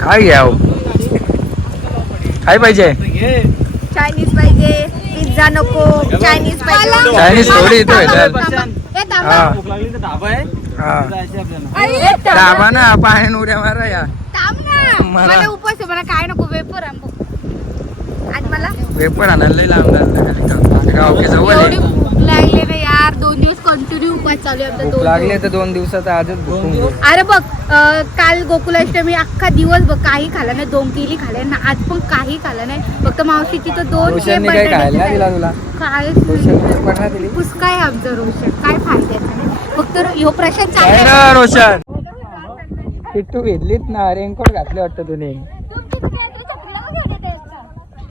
काय घ्याव काय पाहिजे. चायनीज पाहिजे पिझ्झा नको चायनीज पाहिजे. चायनीज थोडी इथं. हा हा. ना पायान उड्या मारा या. मला- उपवास आहे मला काय नको वेपर आणि मला? पेपर आणायला लय लांब जवळ लागली कंटिन्यू उपवास चालू आहे आमचा भूक दोन लागली दिवस. तर दोन दिवसाचा आजच भुकून अरे बघ अं, काल गोकुलाष्टमी अख्खा दिवस बघ काही खाल्लं नाही दोन केली खाल्ल्या ना आज पण काही खाल्लं नाही. फक्त मावशीची तर दोन रोशनने काय खायला दिला. तुला? काहीच रोशन नाही. पेपर नाही दिली? पुस्का आहे आमचं रोशन. काय फायद्याचं नाही फक्त ह्यो प्रशांत काय चांगला ना रोशन? किट्टू घेतलीत ना रेनकोट घातले वाटतं तुम्ही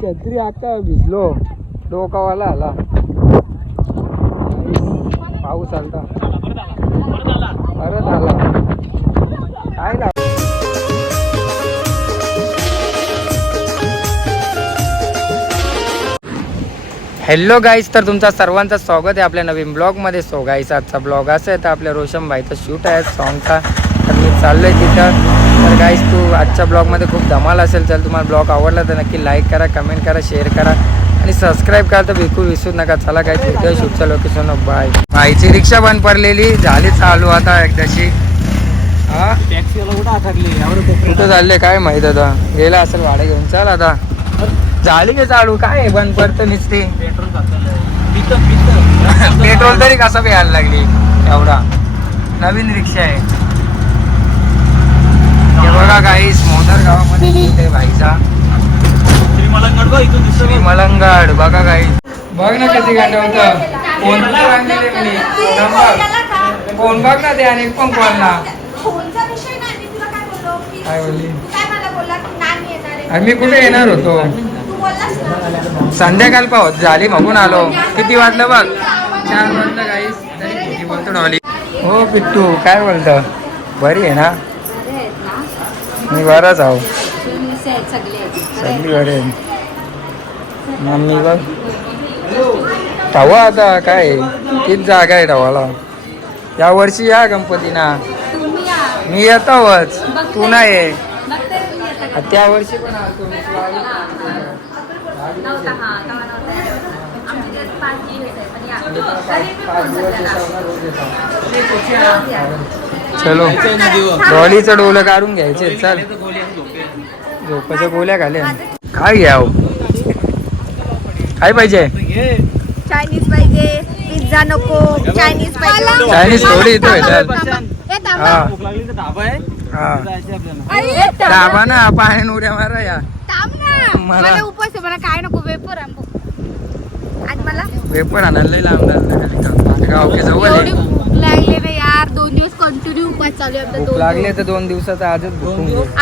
छत्री आता भिजलो. डोकावाला आला. पाऊस आलता परत आला. काय लाव हॅलो गाईज तर तुमचा सर्वांचं स्वागत आहे आपल्या नवीन ब्लॉगमध्ये सो गाईज आजचा ब्लॉग असं आहे तर आपल्या रोशन भाईचा शूट आहे सॉन्गचा तर मी चाललो आहे तिथं. तर गाईज तू आजच्या ब्लॉगमध्ये खूप धमाल असेल तर तुम्हाला ब्लॉग आवडला तर नक्की लाईक करा कमेंट करा शेअर करा. आणि सबस्क्राईब करा तर बिलकुल विसरू नका. चला काय भेटूया शूटच्या लोकेशन बाय भाईची रिक्षा बंद पडलेली. झाली चालू आता एकदाशी. हा? कुठं चालले? काय माहीत आता? गेला असेल भाडं घेऊन. चल आता. झाली की चालू? काय बंद पडतं नुसते? पेट्रोल तरी कसं प्यायला लागली? एवढा. नवीन रिक्षा आहे. हे बघा काही मोदर गावामध्ये भाईचा. श्री मलंगड बघ. काही बघ ना किती गाठं होतं. फोन नंबर फोन बघ. ना ते आणि पण कॉल ना. फोनचा विषय नाही मी तुला काय बोललो? की काय बोलली? तू काय मला बोलला की नाही येणार आहे? आणि मी कुठे येणार होतो? तू बोललास ना? संध्याकाळ पाहत झाली बघून आलो. किती वाजलं बघ? चार वाजलं काहीच तरी किती बोलतो डॉली? हो पिट्टू काय बोलतं? बरी आहे ना? मी बराच आहो सगळी बरी आहे. मम्मी बघ. तवा आता काय? तीच जागा आहे तवाला या वर्षी या गणपतीना. मी येतोच तू नाही ये. त्या वर्षी पण. चलो. डॉलीचं डोलं काढून घ्यायचे. चल. झोपाच्या गोळ्या घाले काय घ्याव? काय पाहिजे? चायनीज पाहिजे पिझ्झा नको चायनीज पाहिजे. चायनीज थोडी इथं भेटेल. ए, थांबा. भूक लागली तर ढाबा आहे जायचं आपल्याला अरे, थांबा. दाबा ना पायान उड्या मारा या. मला- मला उपवास आहे मला काय नको वेपर आंबो आणि मला? पेपर आणायला लय लांब जवळ लागली ना यार दोन दिवस कंटिन्यू उपवास चालू आहे भूक दोन लागली दिवस. तर दोन दिवसाचा आजच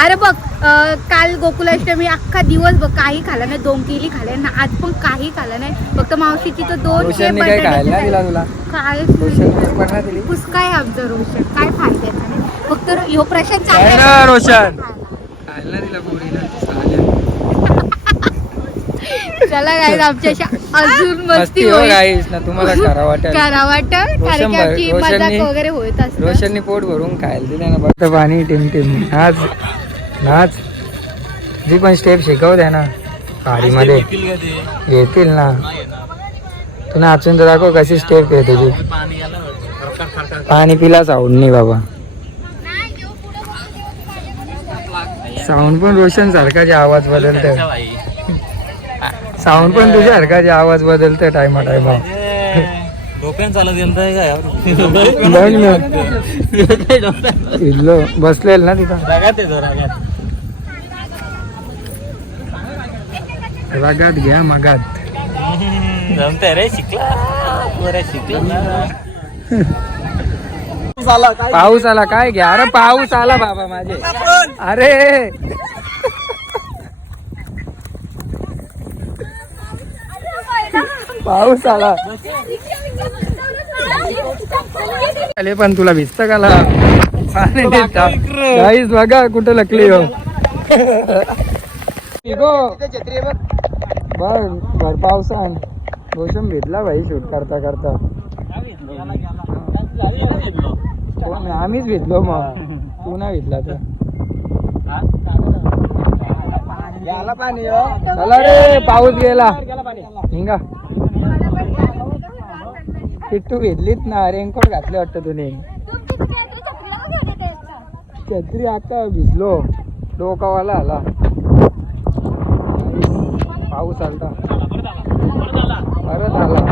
अरे बघ अं, काल गोकुलाष्टमी अख्खा दिवस बघ काही खाल्लं नाही दोन केली खाल्ल्या ना आज पण काही खाल्लं नाही. फक्त मावशीची तर दोन रोशनने काय खायला दिला. तुला? रोशन नाही. पेपर नाही दिली? पुस्का आहे आमचं रोशन. काय फायद्याचं नाही. फक्त ह्यो प्रशांत काय चांगला ना आहे. रोशन खायला दिला पोरीला चालेल. चला आमच्याशी अजून मस्ती हो होईल. ना तुम्हाला करा वाटेल. करा वाटत कारण रोशन की आमची मजाक वगैरे होत असते रोशननी पोट भरून खायला दिलं ना बघ पाणी टिम टिम. नाच नाच जी पण स्टेप शिकव द्या ना गाडीमध्ये. येतील ना. तू नाचून तर दाखव कशी स्टेप आहे तुझी पाणी पिलाच आवड नाही बाबा. साऊंड पण रोशन सारखा जे आवाज बदलत साऊंड पण तुझ्या जे आवाज बदलत टायमा टायमा. बघ ना. इल्लो बसलेल ना तिथं. रागात येतो रागात. रागात घ्या मगात. जमतंय रे शिकला. बरं शिकला. पाऊस आला काय घ्या? अरे पाऊस आला बाबा माझे. अरे. पाऊस आला अरे पण तुला भिजत का ला? पाणी नाही का? गाईस बघा कुठं लकली हो. बघ भर पावसान. रोशन भेटला भाई शूट करता करता? आम्हीच भेटलो मग. तू नाही भेटला तर चला रे पाऊस गेला. हिंगा किट्टू घेतलीत ना रेनकोट घातले वाटतं तुम्ही छत्री आता भिजलो. डोकावाला आला. पाऊस आलता. परत आला.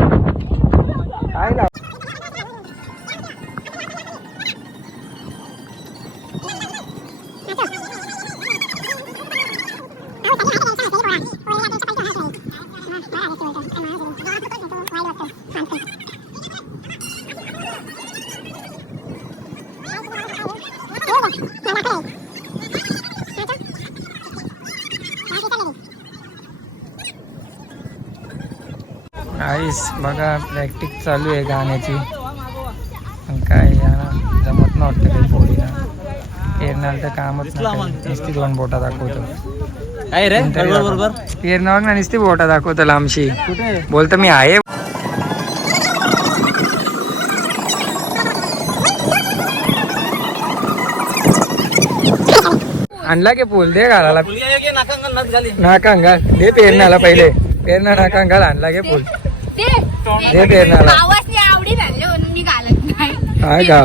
आईस बघा प्रॅक्टिस चालू आहे गाण्याची. पण काय जमत नव्हतं काही पोरीला. पेरणार तर कामच नुसती दोन बोटा दाखवतो. काय रे? बरोबर पेरणार ना नुसती बोटा दाखवतो लांबशी. बोलतो मी आहे. आणला की पूल? दे घालायला. नाकांगण झाली नाकांगा दे पेरण्याला पहिले. पेरणा नाकांगाल आणला गे पूल. दे पेरण्याला आवाज आवडी झाले म्हणून मी घालत नाही. काय का.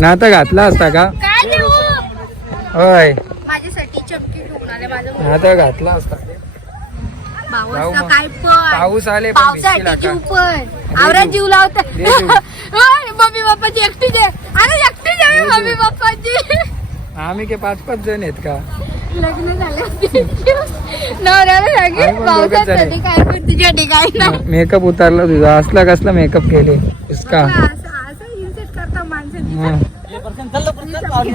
ना तर घातला असता का? काय देऊ होय. माझ्यासाठी घेऊन आले माझं ना तर घातला असता. जाऊ भावाचा मग. काय पण. पाऊस आले पण भिजतील पावसासाठी आता. जीव पण. आवरा जीव. लावत. दे जीव. मम्मी पप्पाची अरे आहे दे मम्मी जीव. पप्पाची. आम्ही के पाच पाच जण आहेत का? लग्न झालं नवऱ्याला सांगेल पावसासाठी काय पण तुझ्या ठिकाणी नाही. मेकअप उतारला तुझा. असला कसला मेकअप केले? इसका असं असं इन्सेट करता माणसं.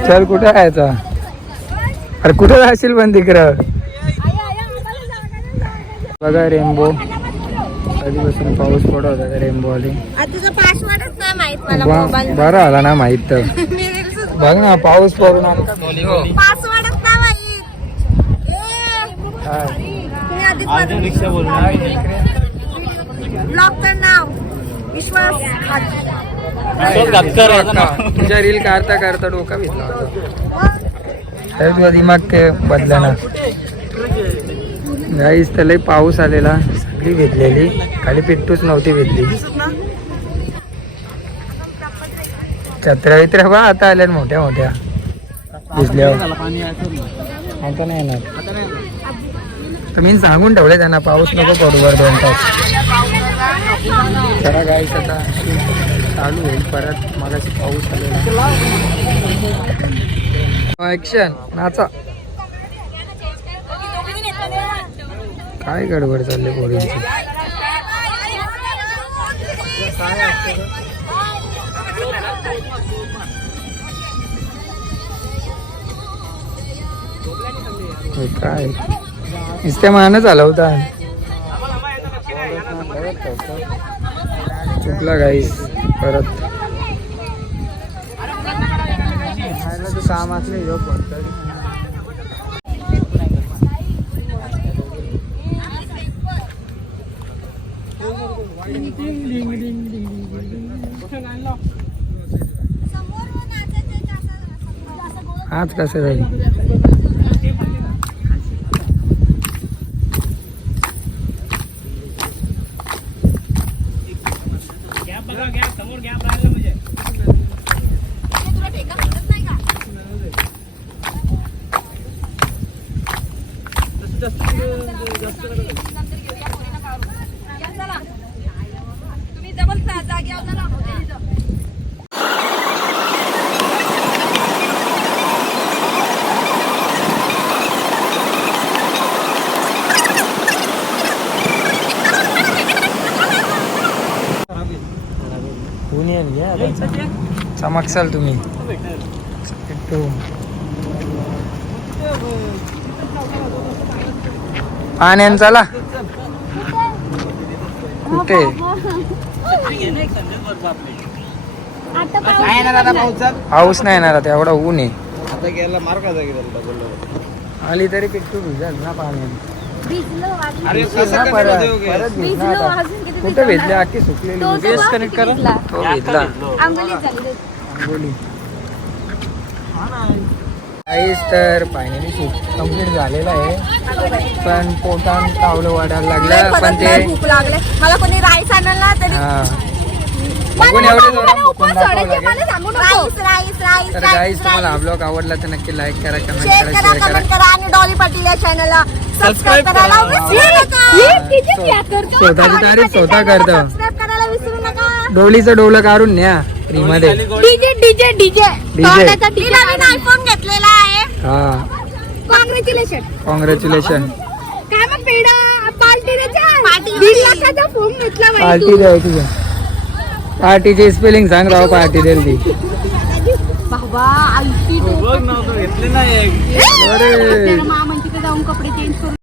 चल कुठे यायचा अरे कुठे जाशील पण तिकडं? बघा रेनबो. कधीपासून पाऊस पडत होता का रेनबो आली बरं आला ना माहीत तर. बघ ना पाऊस पडून आमचा बोली हो पासवर्डच नाही माहीत ए, काय? तुम्ही आधीच रिक्षा नाव विश्वास. तुझ्या रील काढता काढता डोका भिजला तर तुझा दिमाग ते बदला ना गाईस त्याला पाऊस आलेला सगळी भिजलेली खाली पिट्टूच नव्हती भिजली छत्र्या वित्र्या बा आता आल्या मोठ्या मोठ्या. भिजल्यावर आता नाही येणार. मी सांगून ठेवले त्यांना पाऊस नको पडू वर दोन तास. जरा गाईस आता चालू होईल परत. मगाशी पाऊस आलेला. ऍक्शन नाचा. काय गडबड चालली पोरींची? काय? नुसत्या मानच आला होता. चुकला गाईस परत. आज कसं जाईल? ऊन येईल घ्या आता. चमकसाल तुम्ही पिट्टू. पाण्यान चला कुठे आता पाऊस पाऊस नाही येणार आता एवढा ऊन आहे आता गेला मार का बोललो आली तरी पिट्टू भिजल ना पाण्याने भिजलो अजून. अरे भिजल कसं ना काय परत भिजलो गे? परत भिजणार भिजलो आता. अजून किती कुठे? भेटले आखी सुकलेली तो भिजली. तो किती भिजला? तो भिजला आंघोळीत झाली तो. आंघोळी काहीच तर फायनली शूट कंप्लीट झालेलं आहे. पण पोटान तावलं वाढायला लागलं पण ते भूक लागले. मला कोणी राईस आणलं ना तरी बघून एवढे जोरात भुकून दाखवावं लागेल. राईस राईस राईस तर गाईज तुम्हाला हा ब्लॉग आवडला तर नक्की लाईक करा कमेंट शेअर करा शेअर करा. आणि डॉली पाटील या चॅनलला सबस्क्राईब Subscribe करायला स्वतःची तारीफ स्वतः करतो. सबस्क्राईब करायला विसरू नका. डोलीचं डोलं काढून न्या. फ्री मध्ये. DJ DJ DJ. आयफोन हा. कॉंग्रॅच्युलेशन कॉंग्रॅच्युलेशन काय मग पेढा पार्टी द्यायचा दीड लाखाचा फोन घेतला बाई पार्टी तू. द्यायची का? पार्टीची स्पेलिंग सांग राव पार्टी देईल ती. बाबा आईची बघ नव्हतं घेतले नाही. अरे. मामांची जाऊन कपडे चेंज करून